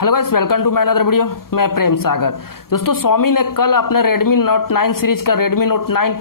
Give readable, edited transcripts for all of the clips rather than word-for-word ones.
Hello guys, welcome to my another video. मैं प्रेम सागर। दोस्तों Xiaomi ने कल अपने Redmi Note 9 सीरीज का Redmi Note 9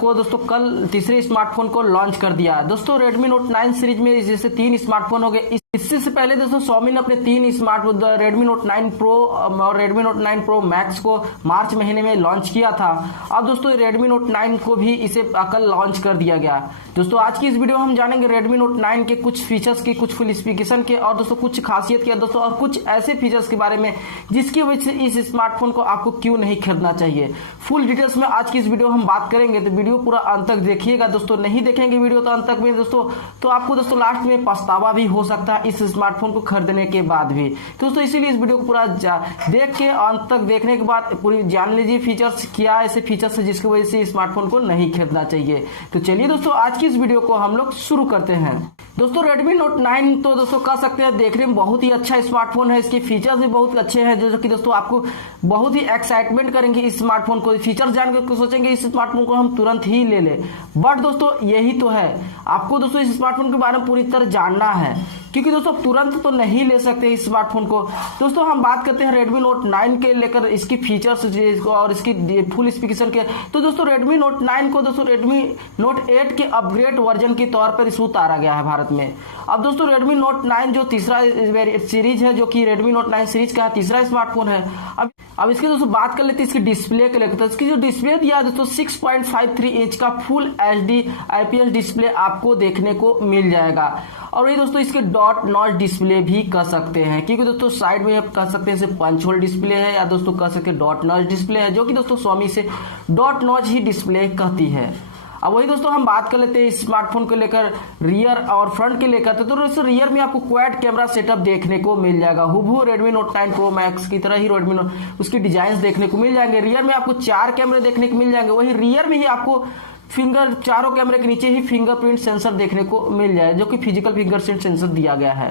को दोस्तों कल तीसरे स्मार्टफोन को लॉन्च कर दिया है। दोस्तों Redmi Note 9 सीरीज में जैसे 3 स्मार्टफोन हो गए। इससे से पहले दोस्तों Xiaomi ने अपने 3 स्मार्टफोन Redmi Note 9 Pro और Redmi Note 9 Pro Max को मार्च महीने में लॉन्च किया था। अब दोस्तों Redmi Note 9 को भी इसे कल लॉन्च कर दिया गया। दोस्तों आज की इस वीडियो में हम जानेंगे Redmi Note 9 के कुछ फीचर्स की, कुछ फुल स्पेसिफिकेशन के और दोस्तों कुछ खासियत के दोस्तों और कुछ ऐसे फीचर्स के बारे में जिसकी वजह से इस स्मार्टफोन को आपको क्यों नहीं खरीदना चाहिए। फुल डिटेल्स में आज की इस वीडियो हम बात करेंगे, तो वीडियो पूरा अंत तक देखिएगा। दोस्तों नहीं देखेंगे वीडियो तो अंत तक में दोस्तों तो आपको दोस्तों लास्ट में पछतावा भी हो सकता है इस स्मार्टफोन को खरीदने के बाद भी। दोस्तों इसीलिए इस वीडियो को पूरा देख के अंत तक देखने के बाद पूरी जान लीजिए फीचर्स क्या ऐसे फीचर्स है जिसकी वजह से स्मार्टफोन को नहीं खरीदना चाहिए। तो चलिए दोस्तों आज की इस वीडियो को हम लोग शुरू करते हैं। दोस्तों Redmi Note 9 तो दोस्तों कह सकते हैं देखने में बहुत ही अच्छा स्मार्टफोन है। इसके फीचर्स भी बहुत अच्छे हैं जो कि दोस्तों आपको बहुत ही एक्साइटमेंट करेंगे इस स्मार्टफोन को। फीचर्स जानकर सोचेंगे इस स्मार्टफोन को हम तुरंत ही ले ले, बट दोस्तों यही तो है, आपको दोस्तों इस स्मार्टफोन के बारे में पूरी तरह जानना है, क्योंकि दोस्तों तुरंत तो नहीं ले सकते इस स्मार्टफोन को। दोस्तों हम बात करते हैं Redmi Note 9 के लेकर इसकी फीचर्स और इसकी फुल स्पेसिफिकेशन के। तो दोस्तों Redmi Note 9 को दोस्तों Redmi Note 8 के अपग्रेड वर्जन के तौर पर इसे उतारा गया है भारत में। अब दोस्तों Redmi Note 9 जो तीसरा सीरीज है, जो कि Redmi Note 9 सीरीज का तीसरा स्मार्टफोन है। अब इसकी दोस्तों बात कर लेते हैं इसकी डिस्प्ले के लेकर। तो इसकी जो डिस्प्ले दिया है दोस्तों 6.53 इंच का फुल HD IPS डिस्प्ले आपको देखने को मिल जाएगा। और ये दोस्तों इसके डॉट नॉच डिस्प्ले भी कह सकते हैं, क्योंकि दोस्तों साइड में आप कह सकते हैं इसे पंच होल डिस्प्ले है या दोस्तों कह सकते हैं डॉट नॉच डिस्प्ले है, जो कि दोस्तों Xiaomi से डॉट नॉच ही डिस्प्ले कहती है। अब वही दोस्तों हम बात कर लेते हैं इस स्मार्टफोन को लेकर रियर और फ्रंट के लेकर। तो दोस्तों रियर में आपको क्वाड कैमरा सेटअप देखने को मिल जाएगा, हुबहू Redmi Note 9 Pro Max की तरह ही Redmi Note उसकी डिजाइन देखने को मिल जाएंगे। रियर में आपको 4 कैमरे देखने को मिल जाएंगे, वही रियर में ही आपको चारों कैमरे के नीचे ही फिंगरप्रिंट सेंसर देखने को मिल जाए, जो कि फिजिकल फिंगरप्रिंट सेंसर दिया गया है।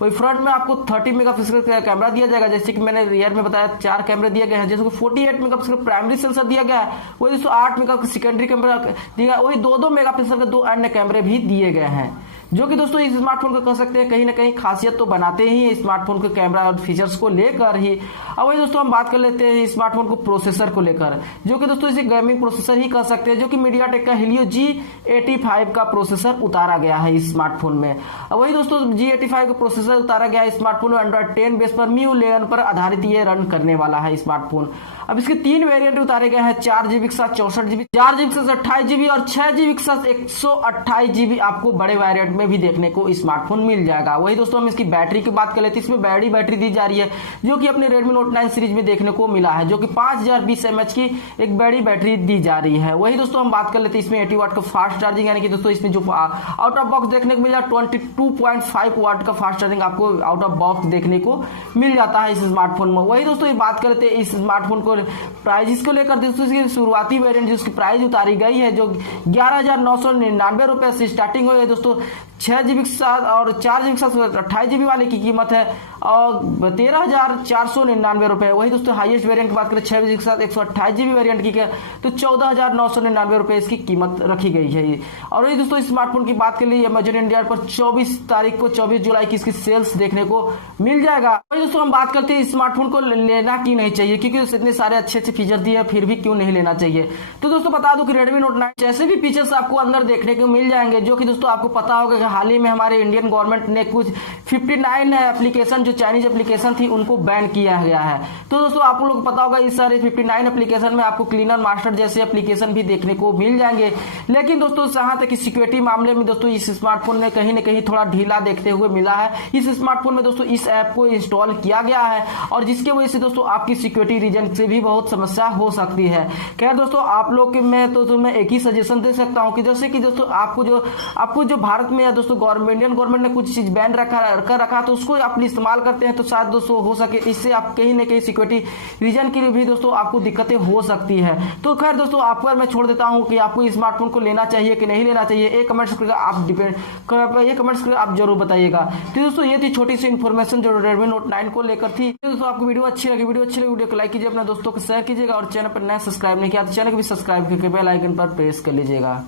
वही फ्रंट में आपको 30 मेगापिक्सल का कैमरा दिया जाएगा, जैसे कि मैंने रियर में बताया 4 कैमरे दिए गए हैं, जैसे कि 48 मेगापिक्सल प्राइमरी सेंसर दिया गया है, वही 8 मेगापिक्सल सेकेंडरी कैमरा दिया, वही 2-2 मेगापिक्सल के 2 अन्य कैमरे भी दिए गए हैं, जो कि दोस्तों इस स्मार्टफोन को कह सकते हैं कहीं ना कहीं खासियत तो बनाते ही हैं स्मार्टफोन के कैमरा और फीचर्स को लेकर ही। अब वही दोस्तों हम बात कर लेते हैं स्मार्टफोन को प्रोसेसर को लेकर, जो कि दोस्तों इसे गेमिंग प्रोसेसर ही कह सकते हैं, जो कि मीडियाटेक का Helio G85 का प्रोसेसर उतारा गया है इस स्मार्टफोन में। अब वही दोस्तों G85 का प्रोसेसर उतारा गया है स्मार्टफोन में। Android 10 बेस पर MIUI 11 पर आधारित ये रन करने वाला है स्मार्टफोन। अब इसके 3 वेरिएंट उतारे गए हैं, 4GB के साथ 64GB, 4GB के साथ 28GB और 6GB के साथ 128GB आपको बड़े वेरिएंट में भी देखने को स्मार्टफोन मिल जाएगा। वही दोस्तों हम इसकी बैटरी की बात कर लेते हैं। इसमें बड़ी बैटरी दी जा रही है, जो कि अपने Redmi Note 9 सीरीज में देखने को मिला है, जो कि 5020 mAh की एक बड़ी बैटरी दी जा रही है। वही दोस्तों हम बात कर लेते हैं इसमें 80 वाट का फास्ट चार्जिंग, यानी कि दोस्तों इसमें जो आउट ऑफ बॉक्स देखने को मिल जाए 22.5 वाट का फास्ट चार्जिंग आपको आउट ऑफ बॉक्स देखने को मिल जाता है इस स्मार्टफोन में। वही दोस्तों ये बात कर लेते हैं इस स्मार्टफोन को प्राइस को लेकर। दोस्तों इसकी शुरुआती वेरिएंट जिसकी प्राइस उतारी गई है, जो 11,999 रुपए से स्टार्टिंग हुई है दोस्तों। 6GB के साथ और 4GB के साथ 28GB वाले की कीमत है और 13,499 रुपए। वही दोस्तों हाईएस्ट वेरिएंट की बात करें 6GB के साथ 128GB वेरिएंट की तो 14,999 रुपए इसकी कीमत रखी गई है। और वही दोस्तों स्मार्टफोन की बात कर ली अमेजन इंडिया पर 24 तारीख को 24 जुलाई की इसकी सेल्स देखने को मिल जाएगा। वही दोस्तों हम बात करते हैं स्मार्टफोन को लेना क्यों नहीं चाहिए, क्योंकि इतने सारे अच्छे फीचर दिए फिर भी क्यों नहीं लेना चाहिए। तो दोस्तों बता दूं कि Redmi Note 9 जैसे भी फीचर्स आपको अंदर देखने को मिल जाएंगे, जो कि दोस्तों आपको पता होगा कि हाल ही में हमारे इंडियन गवर्नमेंट ने कुछ 59 एप्लीकेशन जो चाइनीज एप्लीकेशन थी उनको बैन किया गया है। तो दोस्तों आप लोग को पता होगा इस सारे 59 एप्लीकेशन में आपको क्लीनर मास्टर जैसे एप्लीकेशन भी देखने को मिल जाएंगे। लेकिन दोस्तों जहां तक सिक्योरिटी मामले में दोस्तों इस स्मार्टफोन में कहीं ना कहीं थोड़ा ढीला देखते हुए मिला है। इस स्मार्टफोन में दोस्तों इस ऐप को इंस्टॉल किया गया है और जिसकी वजह से दोस्तों आपकी सिक्योरिटी रीजन से भी बहुत समस्या हो सकती है। खैर दोस्तों आप लोग के मैं तो मैं एक ही सजेशन दे सकता हूं कि जैसे कि दोस्तों आपको जो भारत में या दोस्तों इंडियन गवर्नमेंट ने कुछ चीज बैन रखा तो उसको आप इस्तेमाल करते हैं तो शायद दोस्तों हो सके इससे आप कहीं ना कहीं सिक्योरिटी रीजन के लिए भी दोस्तों आपको दिक्कतें हो सकती है। तो खैर दोस्तों आप पर मैं छोड़ देता हूं कि आपको स्मार्टफोन को लेना चाहिए कि नहीं लेना चाहिए। एक कमेंट्स करके आप जरूर बताइएगा। तो दोस्तों ये थी छोटी सी इन्फॉर्मेशन जो Redmi Note 9 को लेकर थी। तो दोस्तों आपको वीडियो अच्छी लगी वीडियो को लाइक कीजिए, अपने दोस्तों को शेयर कीजिएगा और चैनल पर नया सब्सक्राइब नहीं किया तो चैनल को भी सब्सक्राइब करके बेल आइकन पर प्रेस कर लीजिएगा।